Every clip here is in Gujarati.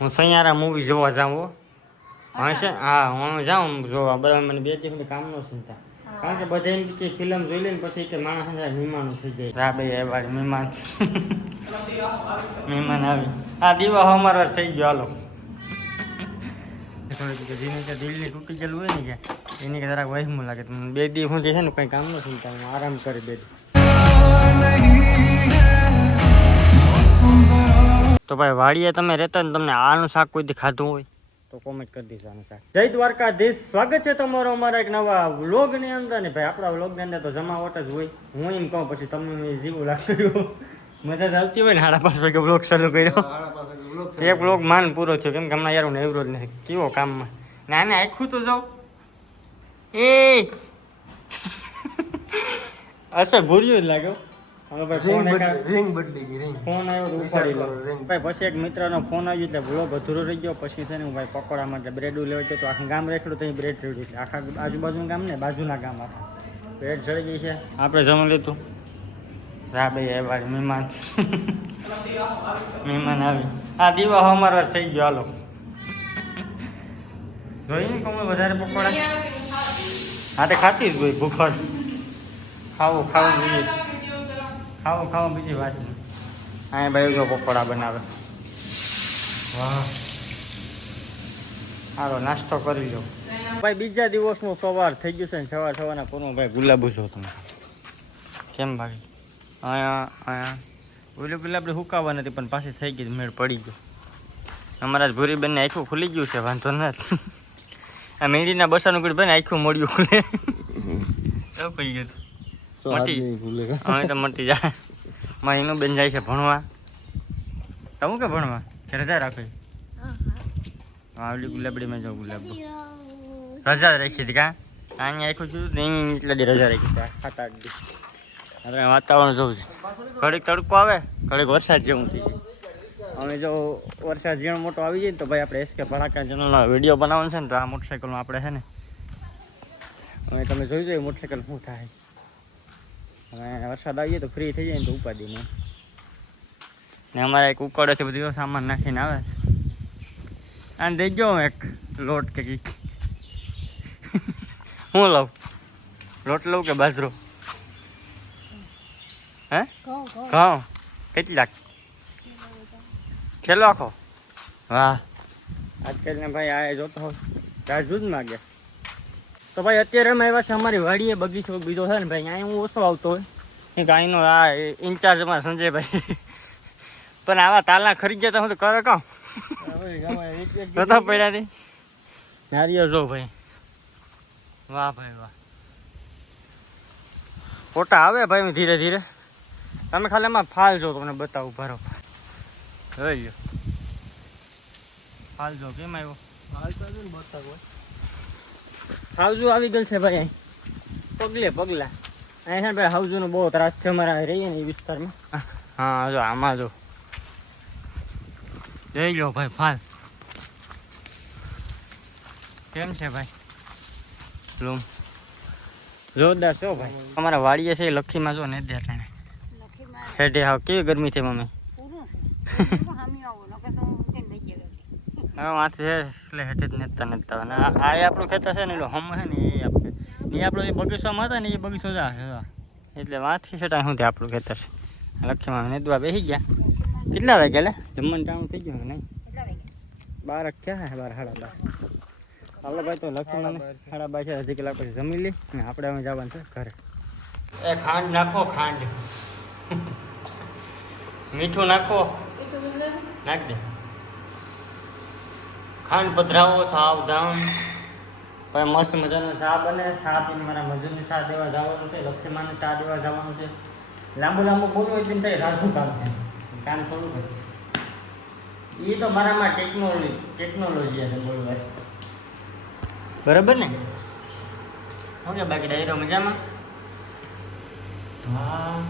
હું સૈયારા મૂવી જોવા જાઉં હો. હા. છે હા હું જાઉં જોવા. બરાબર મને બે દિવસ કામ નો ચિંતા કારણ કે બધા એમ કે ફિલ્મ જોઈ લઈને પછી કે માણસ હજાર મહેમાનો થઈ જાય. રા ભાઈ આવ્યા મહેમાન. મહેમાન આવી. આ દીવા અમારો થઈ ગયો હાલો. થોડીક કે જેને કે દિલની તૂટી ગયેલું હોય ને કે એની કે જરાક વહેમું લાગે. બે દિવસ હું છે ને કંઈ કામ ન ચિંતા હું આરામ કરી બે દી. તો ભાઈ વાડીએ તમે રહેતા ને તમને આનું શાક કોઈથી ખાધું હોય? તો કોમેન્ટ કરી દીધો આનું શાક. જય દ્વારકાધીશ. સ્વાગત છે તમારો અમારા એક નવા વ્લોગની અંદર. ને ભાઈ આપણા વ્લોગની અંદર તો જમાવટ જ હોય. હું એમ કહું પછી તમને જીવું લાગતું હોય. મજા જ આવતી હોય ને સાડા પાંચ વાગે વ્લોગ શરૂ કર્યો. એક વ્લોગ માન પૂરો થયો. કેમ કે હમણાં યાર હું નેવરો જ નથી કેવો કામમાં? ના ના આખું તો જાઉં. એ! અસર ભૂર્યું જ લાગ્યો હવે ભાઈ ફોન એકા- રિંગ બદલી ગઈ રિંગ ફોન આવ્યો તો ઉપાડી લો. ભાઈ પછી એક મિત્રનો ફોન આવ્યો એટલે ભૂલો અધૂરો રહી ગયો. પછી છે ને હું ભાઈ પકોડા માટે બ્રેડ લેવા ગયો તો આખું ગામ રેખડું તો બ્રેડ રેડ્યું એટલે આખા આજુબાજુનું ગામ ને બાજુના ગામ આખા. બ્રેડ ચડી ગઈ છે. આપણે જમી લીધું. રા ભાઈ આવ્યા મહેમાન. મહેમાન આવી. આ દીવા અમારો થઈ ગયો હાલો. જોઈને કોણ વધારે પકોડા. હા તે ખાતી જ હોય ભૂખડ ખાવું ખાવું બીજી ખાવું ખાવું બીજી વાત નહીં અહીંયા ભાઈ જો પકોડા બનાવે. વાહ. હાલો નાસ્તો કરી લો. ભાઈ બીજા દિવસનું સવાર થઈ ગયું છે ને સવાર સવારના પૂરું ભાઈ ગુલાબો છો તમે? કેમ ભાઈ? અહીંયા અહીંયા. ઓલું ગુલાબ સુકાવવા નથી પણ પાછી થઈ ગઈ મેળ પડી ગયો. અમારા જ ભૂરી બેનને આખું ખુલી ગયું છે વાંધો નથી આ મેળીના બસાનું કીધું ભાઈ આખું મળ્યું ખુલે. એવું કહી ગયું મટી હવે તો મટી જાય. મારી બેન જાય છે ભણવા. તમે કે ભણવા? રજા રાખે. આવલી ગુલાબડીમાં જાઉં ગુલાબ રજા રાખી હતી કાં? અહીંયા આખું જોયું નહીં એટલા દી રજા રાખી હતી. સાત આઠ દી આપણે વાતાવરણ જોવું છે. ઘડીક તડકો આવે ઘડીક વરસાદ જેવું થઈ જાય. અમે જો વરસાદ ઝીણો મોટો આવી જાય ને તો ભાઈ આપણે એસકે ભડાકા ચેનલનો વીડિયો બનાવવાનો છે ને તો આ મોટરસાઇકલમાં આપણે છે ને હવે તમે જોઈ જોઈએ મોટરસાઇકલ શું થાય. હવે વરસાદ આવીએ તો ફ્રી થઈ જાય ને તો ઉપાદી નહીં ને અમારે એક ઉકળે છે બધું સામાન નાખીને આવે. અને દઈ ગયો એક લોટ કે કંઈક હું લઉં? લોટ લઉં કે બાજરો? હે? ઘઉં કેટલાક? છેલ્લો આખો? વાહ. આજકાલના ભાઈ આ જોતો હોય. રાજુ જ માગે. તો ભાઈ અત્યારે અમે આવ્યા છે અમારી વાડીએ, બગીચો બીજો છે ને ભાઈ અહીં હું ઓછો આવતો હોય. અહીંનો આ ઇન્ચાર્જ અમારા સંજયભાઈ. પણ આવા તાલા ખરી ગયા તો હું તો કરે કહું. નતા પડ્યાથી નારિયો જો ભાઈ. વાહ ભાઈ વાહ. ફોટા આવે ભાઈ ધીરે ધીરે. તમે ખાલી એમાં ફાલ જો, તમને બતાવું, ભરો. જોઈ લો ફાલ જો, કેમ આવ્યો? હાવજુ આવી ગયેલ છે ભાઈ અહીં. પગલે પગલા. અહીં છે ને ભાઈ હાવજુનો બહુ ત્રાસ છે અમારા રહીએ ને એ વિસ્તારમાં. હા જો આમાં જો. જોઈ લો ભાઈ ફાલ. કેમ છે ભાઈ? લૂમ. જોરદાર છે હો ભાઈ. અમારા વાડીએ છે એ લખીમાં જો ને દેખાણે હેઠે હાવ કેવી ગરમી છે મમ્મી? હવે માથે છે. એટલે હેઠે જ નેતા નેતા અને આ આપણું ખેતર છે ને એટલે હમ છે ને એ આપણે એ આપણો જે બગીચામાં હતા ને એ બગીચો જ છે એટલે વાંચી છે શું સુધી આપણું ખેતર છે. લક્ષ્યમાં નેદવા બેસી ગયા. કેટલા વાગ્યા લે? જમવાનું ટાણું થઈ ગયું નહીં બાર ક્યાં હે બાર સાડા બાર? હાલો ભાઈ તો લક્ષ્મણ સાડા બાર છે અડધી કલાક પછી જમી લઈ ને આપણે અમે જવાનું છે ઘરે. એ ખાંડ નાખો ખાંડ. મીઠું નાખો. નાખ દે. ખાંડ પધરાવો સાવધાન પણ મસ્ત મજાનો ચા બને. ચા પીને મારા મજૂરની ચા દેવા જવાનું છે લક્ષ્મીમાને ચા દેવા જવાનું છે. લાંબુ લાંબુ ખોલું હોય તેમ થાય રાધું કામ છે? કામ થોડું બસ એ તો મારામાં ટેકનોલોજી ટેકનોલોજી છે બોલવા બરાબર ને? શું છે બાકી ડાયરો મજામાં? હા.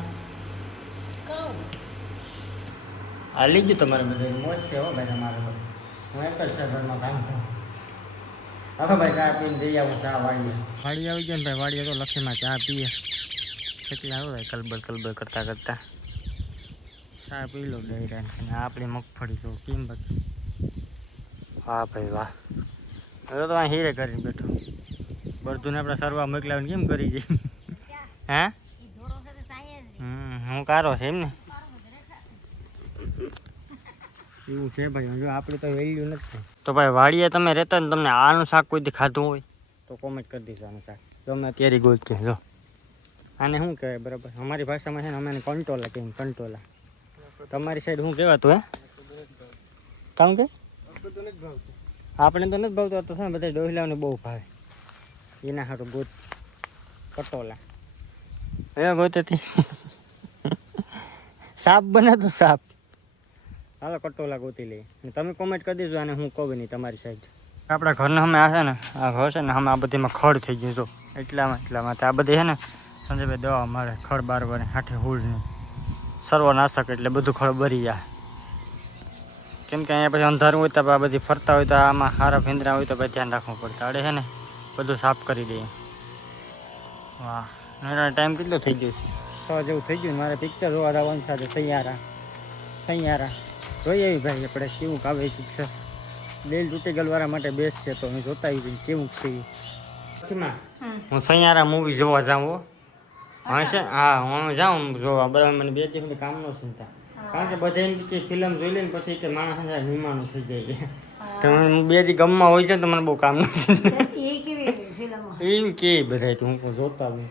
હાલી ગયું તમારે બધા. મોજ છે હો ભાઈ તમારે બધું હું એક જ સર્વરમાં કામ કરું. હવે ભાઈ ચા પીને જઈ આવું ચા વાળીએ. વાડી આવી જાય ને ભાઈ વાડીએ તો લખીમાં ચા પીએ. એટલે આવે ભાઈ કલબર કલબર કરતા કરતા. ચા પી લો ડાયરા અને આપણી મગફળી તો કેમ બાકી વાહ ભાઈ વાહ. હવે તો અહીં હીરે કરીને બેઠો. બરધુને આપણે સરવા મોકલાવીને કેમ કરી જઈએ હે? હમ હું કારો છે એમ ને? એવું છે ભાઈ જો આપણે તો વેલ્યુ નથી. તો ભાઈ વાડીએ તમે રહેતા ને તમને આનું શાક કોઈથી ખાધું હોય? તો કોમેન્ટ કરી દઈશું આનું શાક. તમે અત્યારે ગોતતી જો. આને શું કહેવાય બરાબર? અમારી ભાષામાં છે ને અમે કંટોલા કહીએ કંટોલા. તમારી સાઈડ શું કહેવાતું હે? કામ કે? આપણે તો નથી ભાવતો તો છે બધા ડોહલાઓને બહુ ભાવે. એના સારું ગોત કટોલા હવે ગોતેથી? સાપ બને તો સાપ. હાલો કટોલા ગોતી લઈ તમે કોમેન્ટ કરી દેજો અને હું કહું નહીં તમારી સાઈડ આપણા ઘરના અમે આ છે ને આ ઘર છે ને અમે આ બધીમાં ખડ થઈ ગયું તો એટલામાં એટલામાં. તો આ બધી છે ને સંજયભાઈ દવા મારે ખડ બાર બાર હાથે હુળ નહીં સર્વનાશક એટલે બધું ખડ બરી જાય. કેમ કે અહીંયા પછી અંધારું હોય તો આ બધી ફરતા હોય તો આમાં હારા ભીંદરા હોય તો પછી ધ્યાન રાખવું પડતું અડે છે ને બધું સાફ કરી દઈએ. વાહ ટાઈમ કેટલો થઈ ગયો છે? છ જેવું થઈ ગયું મારે પિક્ચર જોવા જવાનું સાથે સૈયારા સૈયારા જોઈએ આવી ભાઈ? આપણે કેવું કાવે પિક્ચર બેલ તૂટી ગલવાળા માટે બેસ્ટ છે તો હું જોતા આવી કેવું છે? હું સૈયારા મૂવી જોવા જાઉં હો. હા છે? હા હું જાઉં જોવા. બરાબર મને બે દિવસની કામનો ચિંતા કારણ કે બધા એમ કે ફિલ્મ જોઈ લઈને પછી કે માણસ હજાર નિમાણું થઈ જાય તો બે દી ગમમાં હોય છે ને તો મને બહુ કામ નથી. એમ કે બધા હું પણ જોતા હું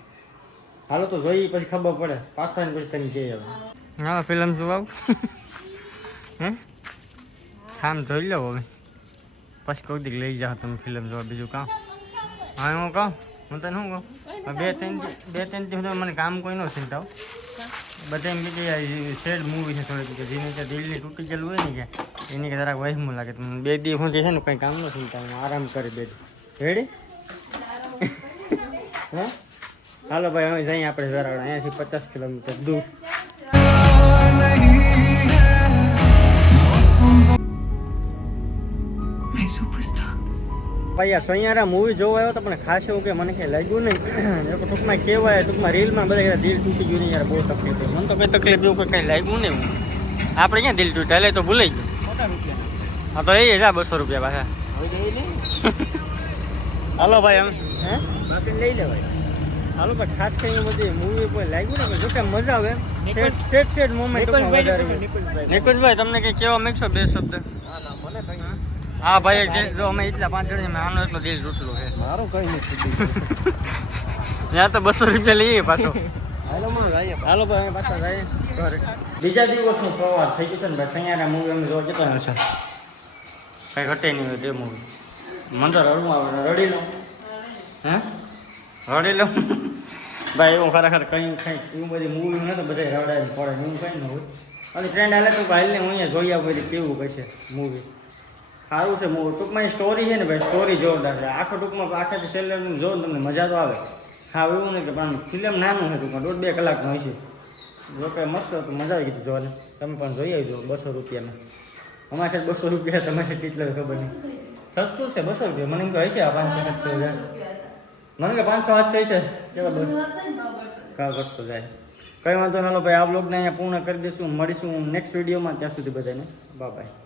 હાલો તો જોઈએ પછી ખબર પડે. પાછા ને પછી તમે કે હવે હા ફિલ્મ જોવા આવું. હે આમ જોઈ લો હવે પછી કોઈ દી લઈ જાઓ તમે ફિલ્મ જોવા બીજું કામ હા હું કહું હું તને શું કહું આ બે ત્રણ દી- બે ત્રણ દિવસ તો મને કામ કોઈ ન ચિંતા બધા એમ કે શેડ મૂવી છે થોડીક કે જેની કે દિલની તૂટી ગયેલું હોય ને કે એની કે જરાક વહેમું લાગે તો મને બે દી હું છે ને કંઈ કામ ન ચિંતા હું આરામ કરી બે દી રેડી હે હાલો ભાઈ હવે જઈએ આપણે જરાક અહીંયાથી પચાસ કિલોમીટર દૂર ભાઈ આ સૈયારા મૂવી જોવા આવ્યો તો પણ ખાસ એવું કે મને કંઈ લાગ્યું નહીં. એ તો ટૂંકમાં કહેવાય ટૂંકમાં રીલમાં બધા કહેતા દિલ તૂટી ગયું નહીં યાર બહુ તકલીફ થઈ મને તો કંઈ તકલીફ એવું કંઈ લાગ્યું નહીં આપણે ક્યાં દિલ તૂટે એટલે તો ભૂલાઈ ગયું. હા તો એ જા બસો રૂપિયા પાછા. હાલો ભાઈ અમે હે? બાકી લઈ લેવાય. હાલો પણ ખાસ કઈ એવું બધી મૂવી કોઈ લાગ્યું ને પણ જોકે મજા આવે. સેટ સેટ સેટ મોમેન્ટ નિકુંજભાઈ તમને કંઈ કહેવા માંગશો બે શબ્દ? હા ભાઈ જે- અમે એટલા પાંચ જણ આનો એટલો દિલ તૂટલો છે. મારું કઈ નથી ત્યાં તો બસો રૂપિયા લઈએ પાછો. હાલો ભાઈ પાછા જઈએ. બીજા દિવસનું સવાર થઈ ગયું છે ને ભાઈ સૈયારા મૂવી અમે જોવા જતા હશે કઈ ઘટે નહીં હોય તે મૂવી મને તો રડવું આવે રડી લઉં. હે? રડી લઉં. ભાઈ એવું ખરેખર કંઈ કંઈ. એવું બધી મૂવી નથી બધા રડાય પડે એવું કંઈ ન હોય. અને ટ્રેન્ડ હાલે તો હાલને હું અહીંયા જોઈ આવું બધી કેવું છે મૂવી સારું છે. ટૂંકમાં સ્ટોરી છે ને ભાઈ સ્ટોરી જોરદાર છે. આખો ટૂંકમાં આખાથી સેલરનું જો તમને મજા તો આવે. હા, એવું નહીં કે પણ ફિલ્મ નાનું છે ટૂંકમાં દોઢ બે કલાકનું હશે. જો કે મસ્ત હતું, મજા આવી ગઈ જોવાની. તમે પણ જોઈ આવજો, બસો રૂપિયામાં. અમારી સાહેબ બસો રૂપિયા, તમારે સાહેબ કેટલા ખબર નહીં. સસ્તું છે, બસો રૂપિયા. મને એમ કે હશે આ પાંચસો સાતસો હજાર. મને કે પાંચસો સાતસો બધું? કાં ઘટતો જાય. કંઈ વાંધો નો ભાઈ, આ બ્લોગને અહીંયા પૂર્ણ કરી દઈશું. મળીશું નેક્સ્ટ વિડીયોમાં ત્યાં સુધી બધાને. Bye bye